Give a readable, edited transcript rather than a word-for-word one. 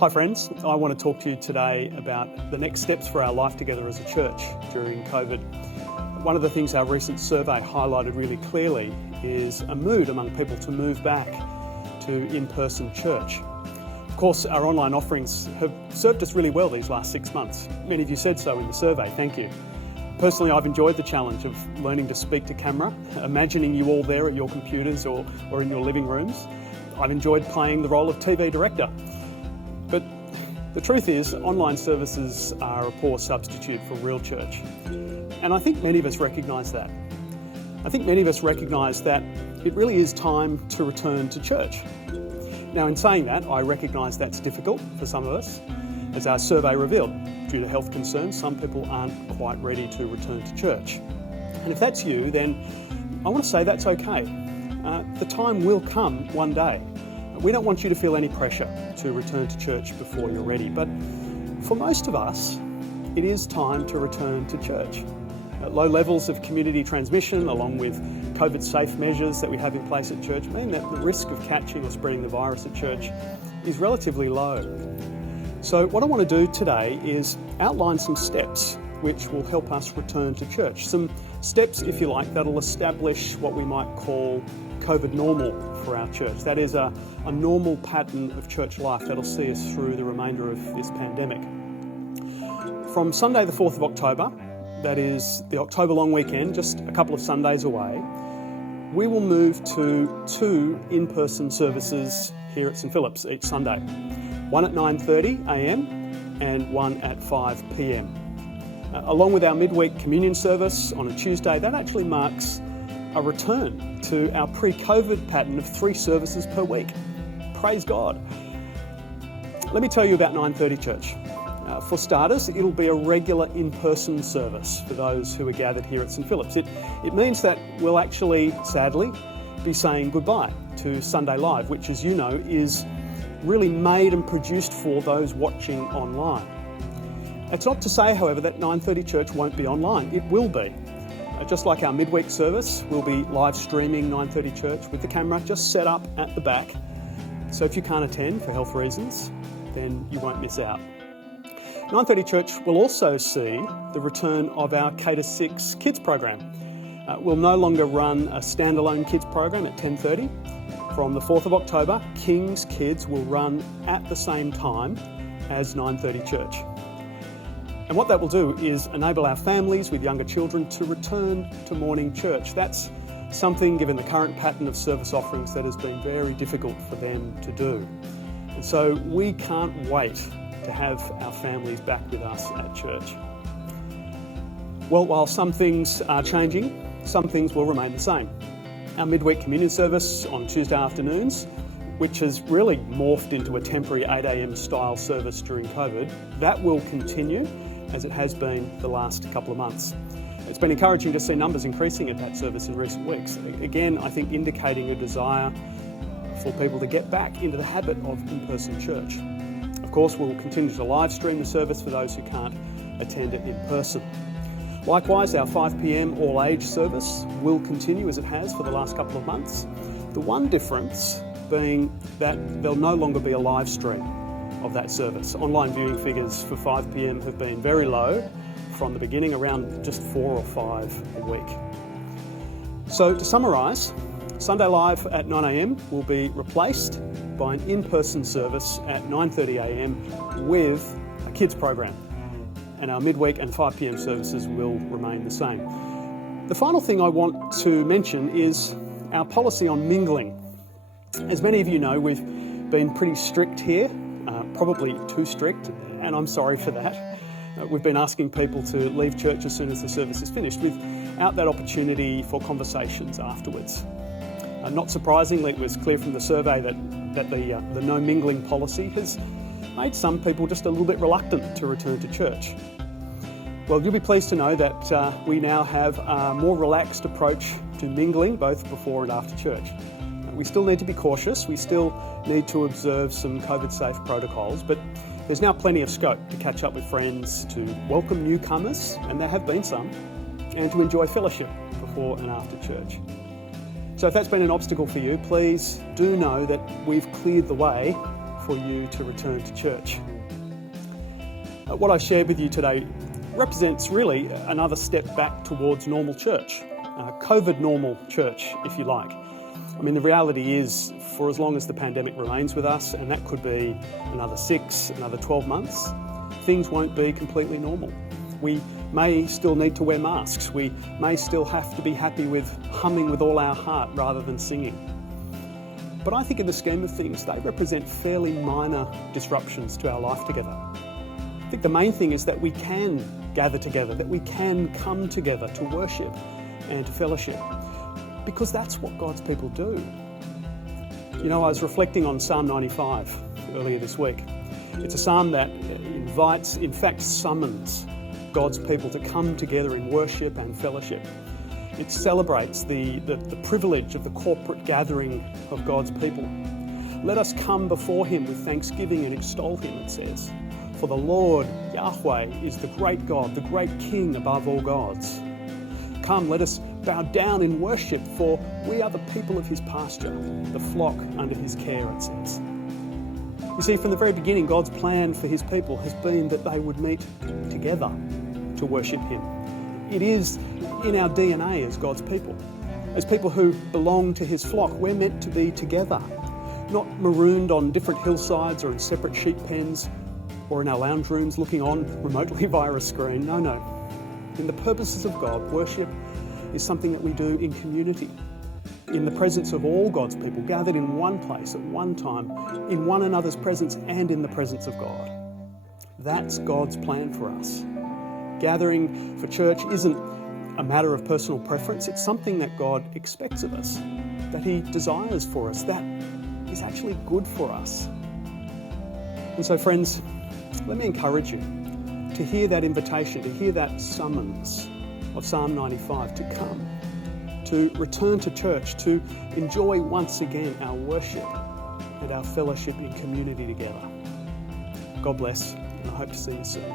Hi friends, I want to talk to you today about the next steps for our life together as a church during COVID. One of the things our recent survey highlighted really clearly is a mood among people to move back to in-person church. Of course, our online offerings have served us really well these last 6 months. Many of you said so in the survey, thank you. Personally, I've enjoyed the challenge of learning to speak to camera, imagining you all there at your computers or in your living rooms. I've enjoyed playing the role of TV director. But the truth is, online services are a poor substitute for real church. And I think many of us recognise that. I think many of us recognise that it really is time to return to church. Now, in saying that, I recognise that's difficult for some of us. As our survey revealed, due to health concerns, some people aren't quite ready to return to church. And if that's you, then I want to say that's okay. The time will come one day. We don't want you to feel any pressure to return to church before you're ready, but for most of us, it is time to return to church. Low levels of community transmission, along with COVID-safe measures that we have in place at church, mean that the risk of catching or spreading the virus at church is relatively low. So what I want to do today is outline some steps which will help us return to church. Some steps, if you like, that'll establish what we might call COVID normal for our church. That is a normal pattern of church life that'll see us through the remainder of this pandemic. From Sunday the 4th of October, that is the October long weekend, just a couple of Sundays away, we will move to 2 in-person services here at St Philip's each Sunday. One at 9:30am and one at 5pm. Along with our midweek communion service on a Tuesday, that actually marks a return to our pre-COVID pattern of 3 services per week. Praise God. Let me tell you about 9:30 Church. For starters, it'll be a regular in-person service for those who are gathered here at St Philip's. It means that we'll actually, sadly, be saying goodbye to Sunday Live, which, as you know, is really made and produced for those watching online. It's not to say, however, that 9:30 Church won't be online. It will be. Just like our midweek service, we'll be live streaming 9:30 Church with the camera just set up at the back. So if you can't attend for health reasons, then you won't miss out. 9:30 Church will also see the return of our K-6 kids program. We'll no longer run a standalone kids program at 10:30. From the 4th of October, King's Kids will run at the same time as 9:30 Church. And what that will do is enable our families with younger children to return to morning church. That's something, given the current pattern of service offerings, that has been very difficult for them to do. And so we can't wait to have our families back with us at church. Well, while some things are changing, some things will remain the same. Our midweek communion service on Tuesday afternoons, which has really morphed into a temporary 8am style service during COVID, that will continue as it has been the last couple of months. It's been encouraging to see numbers increasing at that service in recent weeks. Again, I think indicating a desire for people to get back into the habit of in-person church. Of course, we'll continue to live stream the service for those who can't attend it in person. Likewise, our 5pm all-age service will continue as it has for the last couple of months. The one difference being that there'll no longer be a live stream of that service. Online viewing figures for 5pm have been very low from the beginning, around just 4 or 5 a week. So to summarise, Sunday Live at 9am will be replaced by an in-person service at 9:30am with a kids program. And our midweek and 5pm services will remain the same. The final thing I want to mention is our policy on mingling. As many of you know, we've been pretty strict here, probably too strict, and I'm sorry for that. We've been asking people to leave church as soon as the service is finished, without that opportunity for conversations afterwards. Not surprisingly, it was clear from the survey that the no mingling policy has made some people just a little bit reluctant to return to church. Well, you'll be pleased to know that we now have a more relaxed approach to mingling, both before and after church. We still need to be cautious, we still need to observe some COVID-safe protocols, but there's now plenty of scope to catch up with friends, to welcome newcomers, and there have been some, and to enjoy fellowship before and after church. So if that's been an obstacle for you, please do know that we've cleared the way for you to return to church. What I shared with you today represents really another step back towards normal church, COVID normal church, if you like. I mean, the reality is, for as long as the pandemic remains with us, and that could be another 6, another 12 months, things won't be completely normal. We may still need to wear masks. We may still have to be happy with humming with all our heart rather than singing. But I think in the scheme of things, they represent fairly minor disruptions to our life together. I think the main thing is that we can gather together, that we can come together to worship and to fellowship, because that's what God's people do. You know, I was reflecting on Psalm 95 earlier this week. It's a psalm that invites, in fact summons, God's people to come together in worship and fellowship. It celebrates the privilege of the corporate gathering of God's people. Let us come before him with thanksgiving and extol him, it says. For the Lord, Yahweh, is the great God, the great King above all gods. Come, let us bow down in worship, for we are the people of his pasture, the flock under his care, it says. You see, from the very beginning, God's plan for his people has been that they would meet together to worship him. It is in our DNA as God's people. As people who belong to his flock, we're meant to be together, not marooned on different hillsides or in separate sheep pens or in our lounge rooms looking on remotely via a screen. No. In the purposes of God, worship is something that we do in community, in the presence of all God's people, gathered in one place at one time, in one another's presence and in the presence of God. That's God's plan for us. Gathering for church isn't a matter of personal preference. It's something that God expects of us, that he desires for us, that is actually good for us. And so, friends, let me encourage you to hear that invitation, to hear that summons of Psalm 95, to come, to return to church, to enjoy once again our worship and our fellowship in community together. God bless, and I hope to see you soon.